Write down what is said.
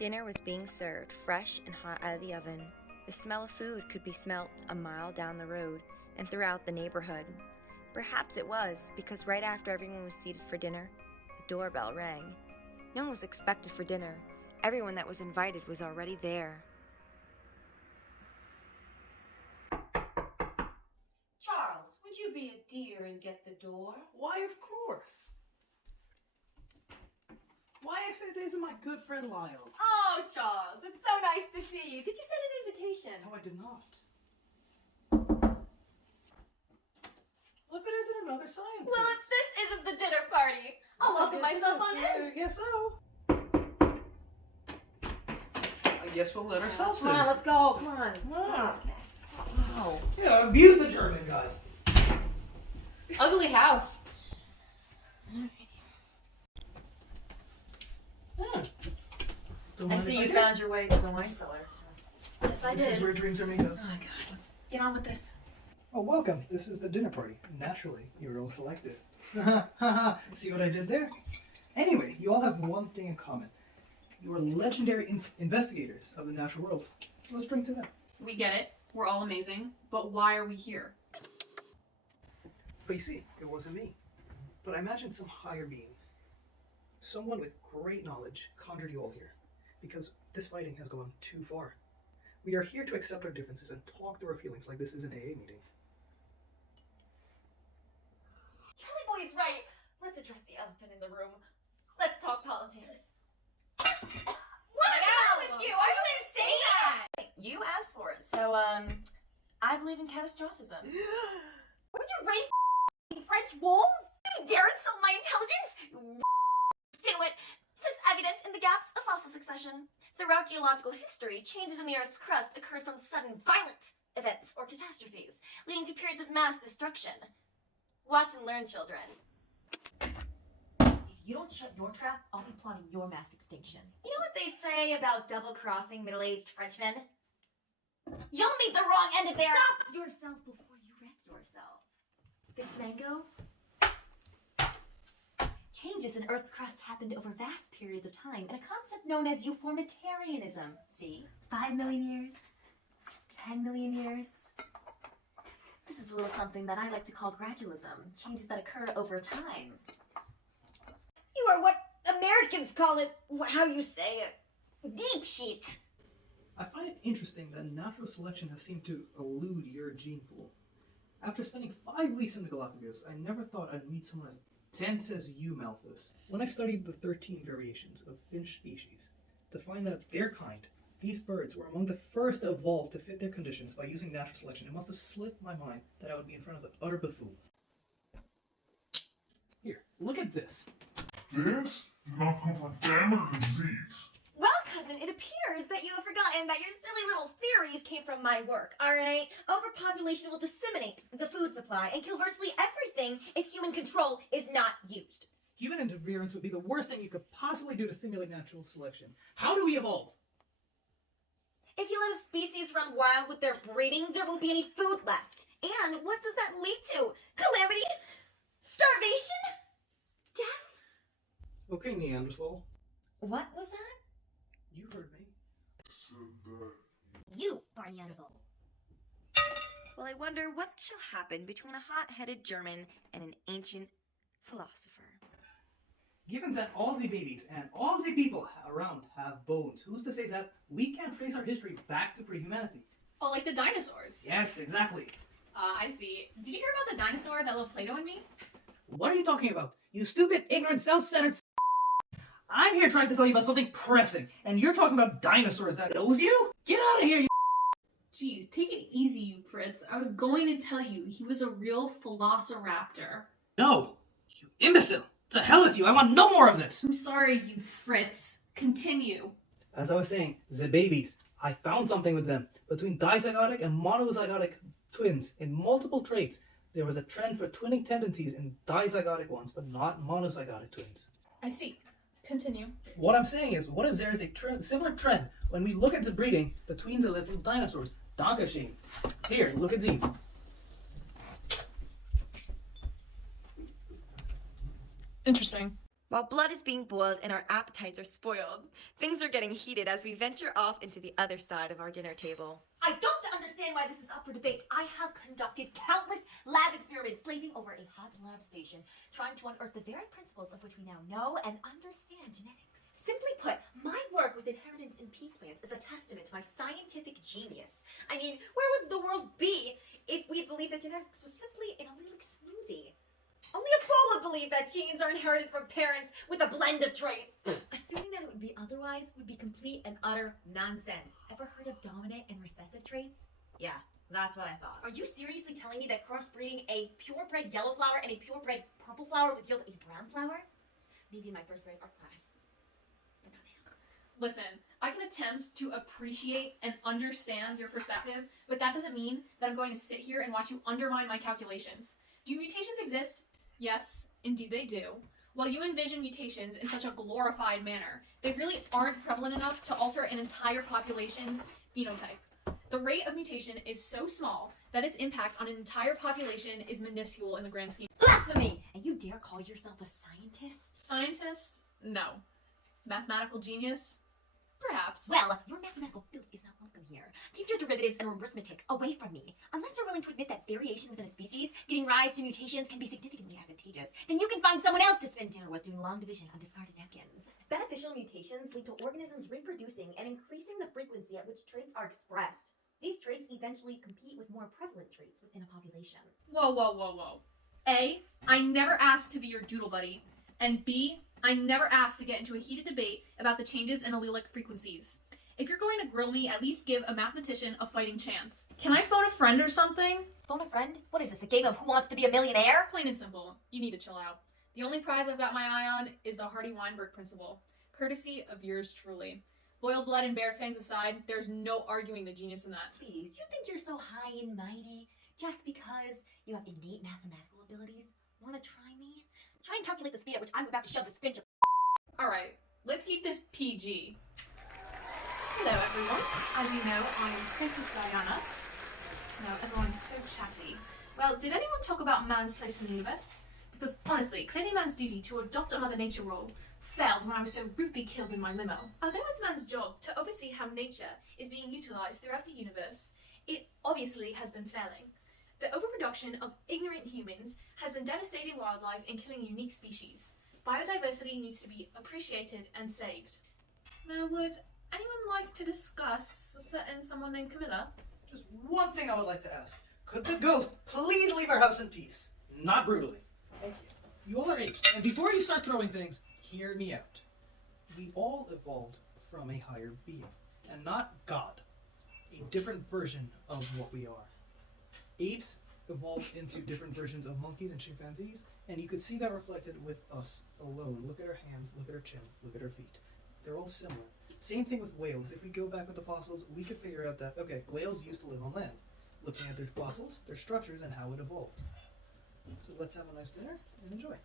Dinner was being served, fresh and hot out of the oven. The smell of food could be smelt a mile down the road and throughout the neighborhood. Perhaps it was because right after everyone was seated for dinner, the doorbell rang. No one was expected for dinner. Everyone that was invited was already there. Charles, would you be a dear and get the door? Why, of course. Why, if it isn't my good friend Lyle? Oh, Charles, it's so nice to see you. Did you send an invitation? No, I did not. Well, if it isn't another scientist. Well, if this isn't the dinner party, I'll welcome myself on in. I guess so. I guess we'll let ourselves in. Come on, let's go. Come on. Wow. Wow. Yeah, abuse the German guy. Ugly house. Don't I mind see if you do. found your way to the wine cellar. Yes, I This is did. where dreams are made of. Oh, God. Let's get on with this. Oh, welcome. This is the dinner party. Naturally, you're all selected. See what I did there? Anyway, you all have one thing in common. You are legendary investigators of the natural world. Let's drink to them. We get it. We're all amazing. But why are we here? But you see, it wasn't me. But I imagine some higher being, someone with great knowledge, conjured you all here. Because this fighting has gone too far. We are here to accept our differences and talk through our feelings like this is an AA meeting. Charlie Boy is right. Let's address the elephant in the room. Let's talk politics. What is wrong with you? Are you insane? You asked for it. So, I believe in catastrophism. Would you raise French wolves? You dare insult my intelligence? Dimwit. This is evident in the gaps of fossil succession. Throughout geological history, changes in the Earth's crust occurred from sudden, violent events or catastrophes, leading to periods of mass destruction. Watch and learn, children. If you don't shut your trap, I'll be plotting your mass extinction. You know what they say about double-crossing middle-aged Frenchmen? You'll meet the wrong end of their— Stop yourself before you wreck yourself. This mango? Changes in Earth's crust happened over vast periods of time in a concept known as uniformitarianism. See? 5 million years? 10 million years? This is a little something that I like to call gradualism. Changes that occur over time. You are what Americans call it, how you say it, deep shit. I find it interesting that natural selection has seemed to elude your gene pool. After spending 5 weeks in the Galapagos, I never thought I'd meet someone as dense as you, Malthus. When I studied the 13 variations of finch species, to find that their kind, these birds, were among the first to evolve to fit their conditions by using natural selection, it must have slipped my mind that I would be in front of an utter buffoon. Here, look at this. This did not come from damn disease. Well, cousin, it appears that you have forgotten that your silly little theories came from my work, alright? Overpopulation will disseminate the food supply and kill virtually everything if human control is not used. Human interference would be the worst thing you could possibly do to simulate natural selection. How do we evolve? If you let a species run wild with their breeding, there won't be any food left. And what does that lead to? Calamity? Starvation? Death? Okay, Neanderthal. What was that? You heard me. Said that. You are Neanderthal. Well, I wonder what shall happen between a hot-headed German and an ancient philosopher. Given that all the babies and all the people around have bones, who's to say that we can't trace our history back to pre-humanity? Oh, like the dinosaurs. Yes, exactly. I see. Did you hear about the dinosaur that loved Play-Doh and me? What are you talking about? You stupid, ignorant, self-centered I'm here trying to tell you about something pressing, and you're talking about dinosaurs that knows you? Get out of here, you Jeez, take it easy, you Fritz. I was going to tell you, he was a real velociraptor. No! You imbecile! To hell with you, I want no more of this! I'm sorry, you Fritz. Continue. As I was saying, the babies, I found something with them. Between dizygotic and monozygotic twins in multiple traits, there was a trend for twinning tendencies in dizygotic ones, but not monozygotic twins. I see. Continue. What I'm saying is, what if there is a similar trend when we look at the breeding between the little dinosaurs? Dankeschön. Here, look at these. Interesting. While blood is being boiled and our appetites are spoiled, things are getting heated as we venture off into the other side of our dinner table. I don't understand why this is up for debate. I have conducted countless lab experiments, slaving over a hot lab station, trying to unearth the very principles of which we now know and understand genetics. Simply put, my work with inheritance in pea plants is a testament to my scientific genius. I mean, where would the world be if we believed that genetics was simply an allelic smoothie? Only a fool would believe that genes are inherited from parents with a blend of traits. Assuming that it would be otherwise would be complete and utter nonsense. Ever heard of dominant and recessive traits? Yeah, that's what I thought. Are you seriously telling me that crossbreeding a purebred yellow flower and a purebred purple flower would yield a brown flower? Maybe in my first grade art class. But not now. Listen, I can attempt to appreciate and understand your perspective, but that doesn't mean that I'm going to sit here and watch you undermine my calculations. Do mutations exist? Yes, indeed they do. While you envision mutations in such a glorified manner, they really aren't prevalent enough to alter an entire population's phenotype. The rate of mutation is so small that its impact on an entire population is minuscule in the grand scheme. Blasphemy! And you dare call yourself a scientist? Scientist? No. Mathematical genius? Perhaps. Well, your mathematical filth is not welcome here. Keep your derivatives and arithmetics away from me. Unless you're willing to admit that variation within a species, giving rise to mutations, can be significantly advantageous, then you can find someone else to spend dinner with doing long division on discarded napkins. Beneficial mutations lead to organisms reproducing and increasing the frequency at which traits are expressed. These traits eventually compete with more prevalent traits within a population. Whoa, whoa, whoa, whoa. A, I never asked to be your doodle buddy. And B, I never asked to get into a heated debate about the changes in allelic frequencies. If you're going to grill me, at least give a mathematician a fighting chance. Can I phone a friend or something? Phone a friend? What is this, a game of Who Wants to Be a Millionaire? Plain and simple. You need to chill out. The only prize I've got my eye on is the Hardy-Weinberg principle, courtesy of yours truly. Boiled blood and bear fangs aside, there's no arguing the genius in that. Please, you think you're so high and mighty just because you have innate mathematical abilities? Want to try me? Try and calculate the speed at which I'm about to shove this finch. Alright, let's keep this PG. Hello everyone. As you know, I'm Princess Diana. Now everyone's so chatty. Well, did anyone talk about man's place in the universe? Because honestly, clearly man's duty to adopt a Mother Nature role failed when I was so rudely killed in my limo. Although it's man's job to oversee how nature is being utilized throughout the universe, it obviously has been failing. The overproduction of ignorant humans has been devastating wildlife and killing unique species. Biodiversity needs to be appreciated and saved. Now, would anyone like to discuss a certain someone named Camilla? Just one thing I would like to ask. Could the ghost please leave our house in peace? Not brutally. Thank you. You all are apes, and before you start throwing things, hear me out. We all evolved from a higher being, and not God. A different version of what we are. Apes evolved into different versions of monkeys and chimpanzees, and you could see that reflected with us alone. Look at our hands, look at our chin, look at our feet. They're all similar. Same thing with whales. If we go back with the fossils, we could figure out that, okay, whales used to live on land. Looking at their fossils, their structures, and how it evolved. So let's have a nice dinner and enjoy.